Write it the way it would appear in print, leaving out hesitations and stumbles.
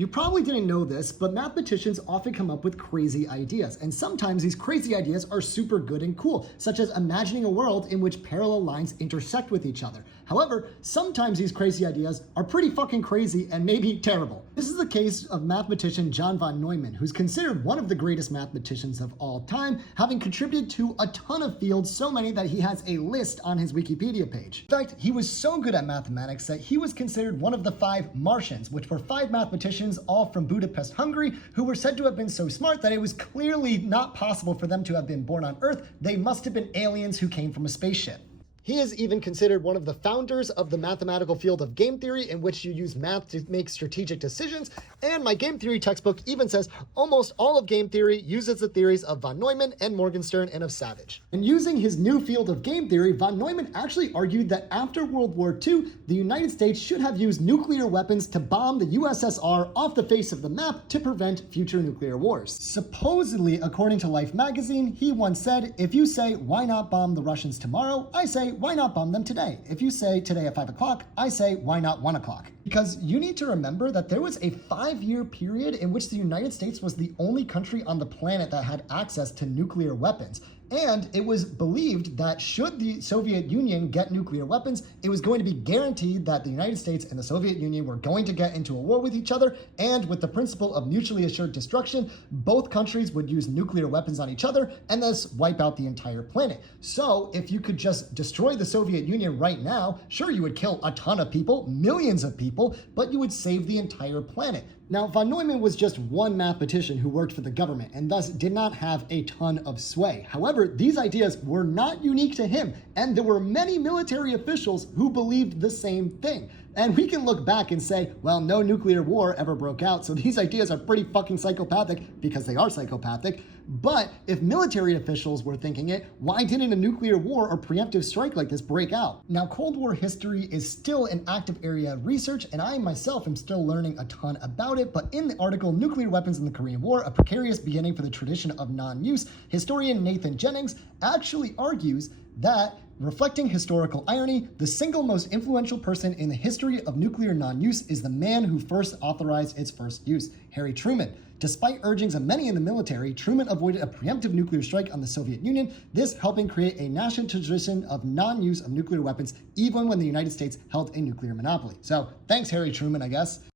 You probably didn't know this, but mathematicians often come up with crazy ideas, and sometimes these crazy ideas are super good and cool, such as imagining a world in which parallel lines intersect with each other. However, sometimes these crazy ideas are pretty fucking crazy and maybe terrible. This is the case of mathematician John von Neumann, who's considered one of the greatest mathematicians of all time, having contributed to a ton of fields, so many that he has a list on his Wikipedia page. In fact, he was so good at mathematics that he was considered one of the 5 Martians, which were 5 mathematicians all from Budapest, Hungary, who were said to have been so smart that it was clearly not possible for them to have been born on Earth. They must have been aliens who came from a spaceship. He is even considered one of the founders of the mathematical field of game theory, in which you use math to make strategic decisions. And my game theory textbook even says almost all of game theory uses the theories of von Neumann and Morgenstern and of Savage. And using his new field of game theory, von Neumann actually argued that after World War II, the United States should have used nuclear weapons to bomb the USSR off the face of the map to prevent future nuclear wars. Supposedly, according to Life magazine, he once said, "If you say, why not bomb the Russians tomorrow? I say, why not bomb them today? If you say today at 5 o'clock, I say, why not 1 o'clock? Because you need to remember that there was a 5-year period in which the United States was the only country on the planet that had access to nuclear weapons. And it was believed that should the Soviet Union get nuclear weapons, it was going to be guaranteed that the United States and the Soviet Union were going to get into a war with each other. And with the principle of mutually assured destruction, both countries would use nuclear weapons on each other and thus wipe out the entire planet. So if you could just destroy the Soviet Union right now, sure, you would kill a ton of people, millions of people, but you would save the entire planet." Now, von Neumann was just one mathematician who worked for the government and thus did not have a ton of sway. However, these ideas were not unique to him, and there were many military officials who believed the same thing. And we can look back and say, well, no nuclear war ever broke out, so these ideas are pretty fucking psychopathic because they are psychopathic. But if military officials were thinking it, why didn't a nuclear war or preemptive strike like this break out? Now, Cold War history is still an active area of research, and I myself am still learning a ton about it, but in the article, Nuclear Weapons in the Korean War, A Precarious Beginning for the Tradition of Non-Use, historian Nathan Jennings actually argues that, reflecting historical irony, the single most influential person in the history of nuclear non-use is the man who first authorized its first use, Harry Truman. Despite urgings of many in the military, Truman avoided a preemptive nuclear strike on the Soviet Union, this helping create a national tradition of non-use of nuclear weapons, even when the United States held a nuclear monopoly. So thanks, Harry Truman, I guess.